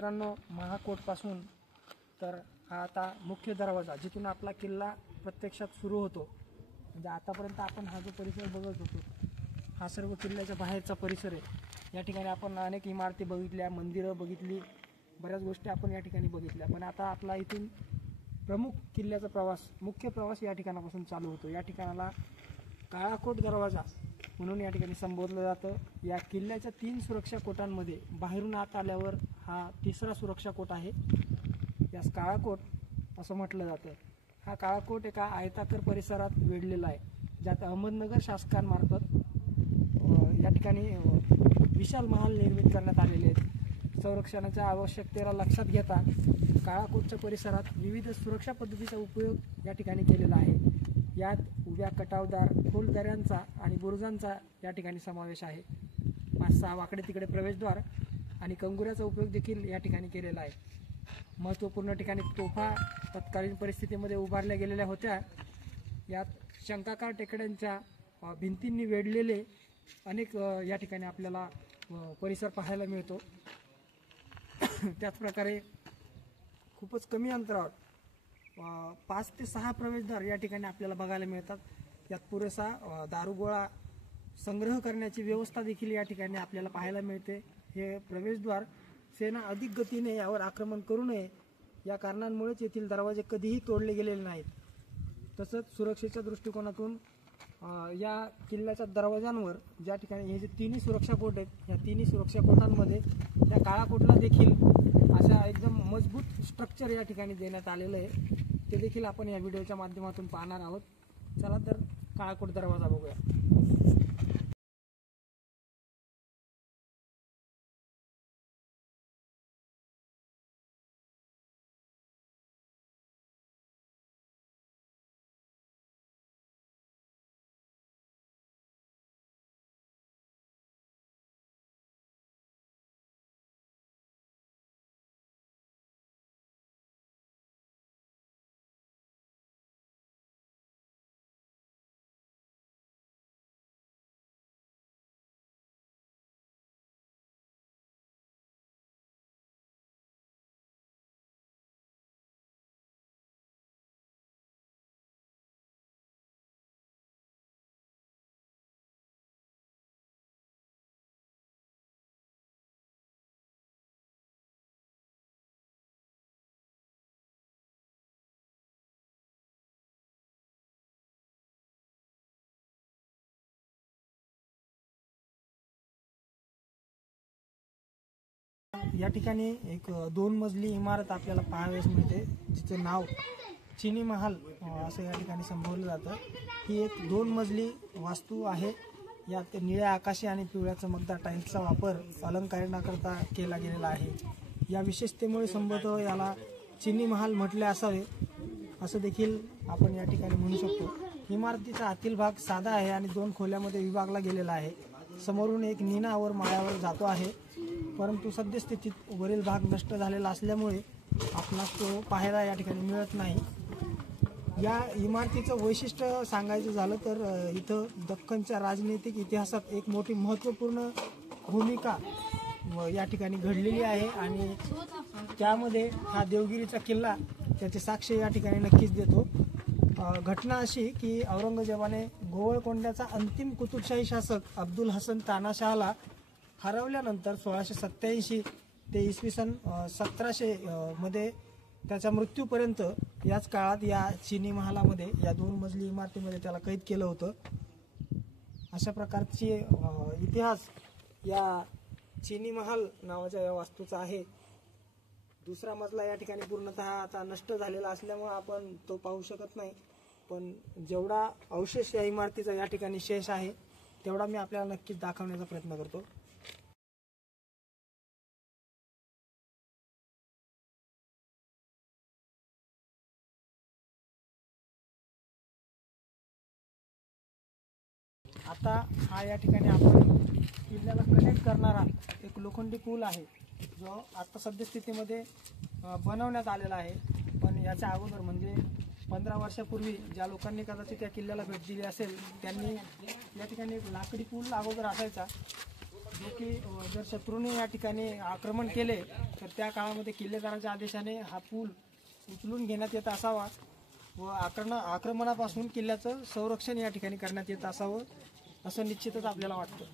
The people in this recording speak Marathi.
मित्रांनो, महाकोटपासून तर हा आता मुख्य दरवाजा जिथून आपला किल्ला प्रत्यक्षात सुरू होतो. म्हणजे आतापर्यंत आपण हा जो परिसर बघत होतो हा सर्व किल्ल्याच्या बाहेरचा परिसर आहे. या ठिकाणी आपण अनेक इमारती बघितल्या, मंदिरं बघितली, बऱ्याच गोष्टी आपण या ठिकाणी बघितल्या. पण आता आपला इथून प्रमुख किल्ल्याचा प्रवास, मुख्य प्रवास या ठिकाणापासून चालू होतो. या ठिकाणाला काळाकोट दरवाजा म्हणून या ठिकाणी संबोधलं जातं. या किल्ल्याच्या 3 सुरक्षा कोटांमध्ये बाहेरून आत आल्यावर हा तिसरा सुरक्षा कोट आहे. यास काळाकोट असं म्हटलं जातं. हा काळाकोट एका आयताकार परिसरात वेढलेला आहे, ज्यात अहमदनगर शासकांमार्फत या ठिकाणी विशाल महाल निर्मित करण्यात आलेले आहेत. संरक्षणाच्या आवश्यकतेला लक्षात घेता काळाकोटच्या परिसरात विविध सुरक्षा पद्धतीचा उपयोग या ठिकाणी केलेला आहे. यात उभ्या कटावदार खोल दऱ्यांचा आणि बुरुजांचा या ठिकाणी समावेश आहे. 5-6 वाकडे तिकडे प्रवेशद्वार आणि कंगुऱ्याचा उपयोग देखील या ठिकाणी केलेला आहे. महत्त्वपूर्ण ठिकाणी तोफा तत्कालीन परिस्थितीमध्ये उभारल्या गेलेल्या होत्या. यात शंकाकार टेकड्यांच्या भिंतींनी वेढलेले अनेक या ठिकाणी आपल्याला परिसर पाहायला मिळतो. त्याचप्रकारे खूपच कमी अंतरावर 5 ते 6 प्रवेशद्वार या ठिकाणी आपल्याला बघायला मिळतात. यात पुरेसा दारुगोळा संग्रह करण्याची व्यवस्था देखील या ठिकाणी आपल्याला पाहायला मिळते. हे प्रवेशद्वार सेना अधिक गतीने यावर आक्रमण करू नये या कारणांमुळेच येथील दरवाजे कधीही तोडले गेलेले नाहीत. तसंच सुरक्षेच्या दृष्टिकोनातून या किल्ल्याच्या दरवाजांवर ज्या ठिकाणी हे जे 3 सुरक्षा कोट आहेत, या 3 सुरक्षा कोटांमध्ये या काळाकोटला देखील अशा एकदम मजबूत स्ट्रक्चर या ठिकाणी देण्यात आलेलं आहे. ते देखील आपण या व्हिडिओच्या माध्यमातून पाहणार आहोत. चला तर काळाकोट दरवाजा बघूया. या ठिकाणी एक 2 मजली इमारत आपल्याला पाहावयास मिळते, जिचे नाव चिनी महाल असं या ठिकाणी संबोधलं जातं. ही एक 2 मजली वास्तू आहे. यात निळ्या आकाशी आणि पिवळ्या चमकदार टाईल्सचा वापर अलंकरणाकरता केला गेलेला आहे. या विशेषतेमुळे संभवतः याला चिनी महाल म्हटले असावे असं देखील आपण या ठिकाणी म्हणू शकतो. इमारतीचा आतील भाग साधा आहे आणि 2 खोल्यामध्ये विभागला गेलेला आहे. समोरून एक निना वर माळ्यावर जातो आहे, परंतु सद्यस्थितीत वरील भाग नष्ट झालेला असल्यामुळे आपणास तो पाहायला या ठिकाणी मिळत नाही. या इमारतीचं वैशिष्ट्य सांगायचं झालं तर इथं दख्खनच्या राजनैतिक इतिहासात एक मोठी महत्त्वपूर्ण भूमिका या ठिकाणी घडलेली आहे आणि त्यामध्ये हा देवगिरीचा किल्ला त्याची साक्ष या ठिकाणी नक्कीच देतो. घटना अशी की औरंगजेबाने गोवळकोंड्याचा अंतिम कुतुबशाही शासक अब्दुल हसन तानाशहाला हरवल्यानंतर 1687 ते इसवी सन 1700 मध्ये त्याच्या मृत्यूपर्यंत याच काळात या चिनी महालामध्ये या 2 मजली इमारतीमध्ये त्याला कैद केलं होतं. अशा प्रकारची इतिहास या चिनी महाल नावाच्या या वास्तूचा आहे. दुसरा मजला या ठिकाणी पूर्णतः आता नष्ट झालेला असल्यामुळे आपण तो पाहू शकत नाही, पण जेवढा अवशेष या इमारतीचा या ठिकाणी शेष आहे तेवढा मी आपल्याला नक्कीच दाखवण्याचा प्रयत्न करतो. आता हा या ठिकाणी आपण किल्ल्याला कनेक्ट करणारा एक लोखंडी पूल आहे, जो आता सद्यस्थितीमध्ये बनवण्यात आलेला आहे. पण याच्या अगोदर म्हणजे 15 वर्षापूर्वी ज्या लोकांनी कदाचित त्या किल्ल्याला भेट दिली असेल त्यांनी या ठिकाणी एक लाकडी पूल अगोदर असायचा, जो की जर शत्रूने या ठिकाणी आक्रमण केले तर त्या काळामध्ये किल्लेदारांच्या आदेशाने हा पूल उचलून घेण्यात येत असावा व आक्रमणापासून किल्ल्याचं संरक्षण या ठिकाणी करण्यात येत असावं असं निश्चितच आपल्याला वाटतं.